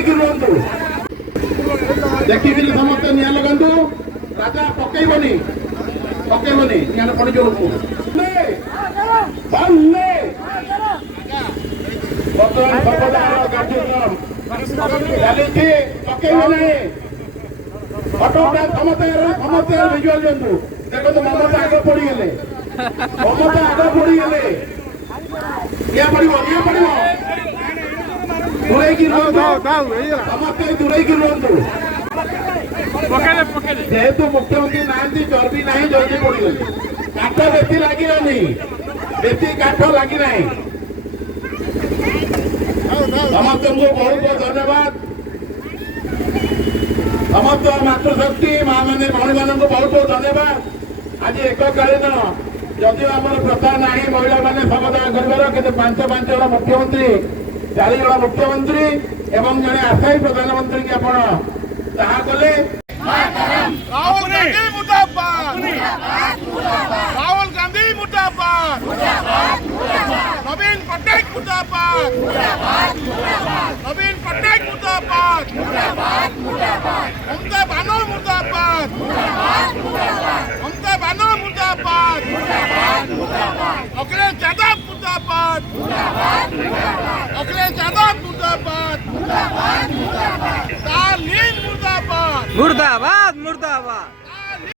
दूरेकी रुहतु देखिए समस्त निया लगातु राजा पकईबनी निया पड़ी जो लोक बर्तमान सर्वदार कार्यक्रम चली पकईबे फटोग्राफ समस्त विजुआल दिंतु देखो ममता आग पड़गले ममता आग पड़गले निया पड़ो दूरेकी समस्त दूरेकी रुहतु जेहेतु मुख्यमंत्री ना चर्बी ना जल्दी पड़गले काठ बेसी लगे बेसी काठ लगे समस्त को बहुत बहुत धन्यवाद समस्त मातृशक्ति माँ मैंने भौणी मान बहुत बहुत धन्यवाद आज एककालीन जदि आम प्रथा ना महिला मैंने समाधान कर कि 5 जन मुख्यमंत्री 4 जन मुख्यमंत्री एवं जड़े आशायी प्रधानमंत्री की आप कले राहुल गांधी मुर्दाबाद राहुल गांधी मुर्दाबाद नवीन पटनायक मुर्दाबाद नवीन पटनायक मुर्दाबाद ममता बानर मुर्दाबाद ममता बानर मुर्दाबाद अखिलेश यादव मुर्दाबाद अखिलेश यादव मुर्दाबाद मुर्दाबाद मुर्दाबाद मुर्दाबाद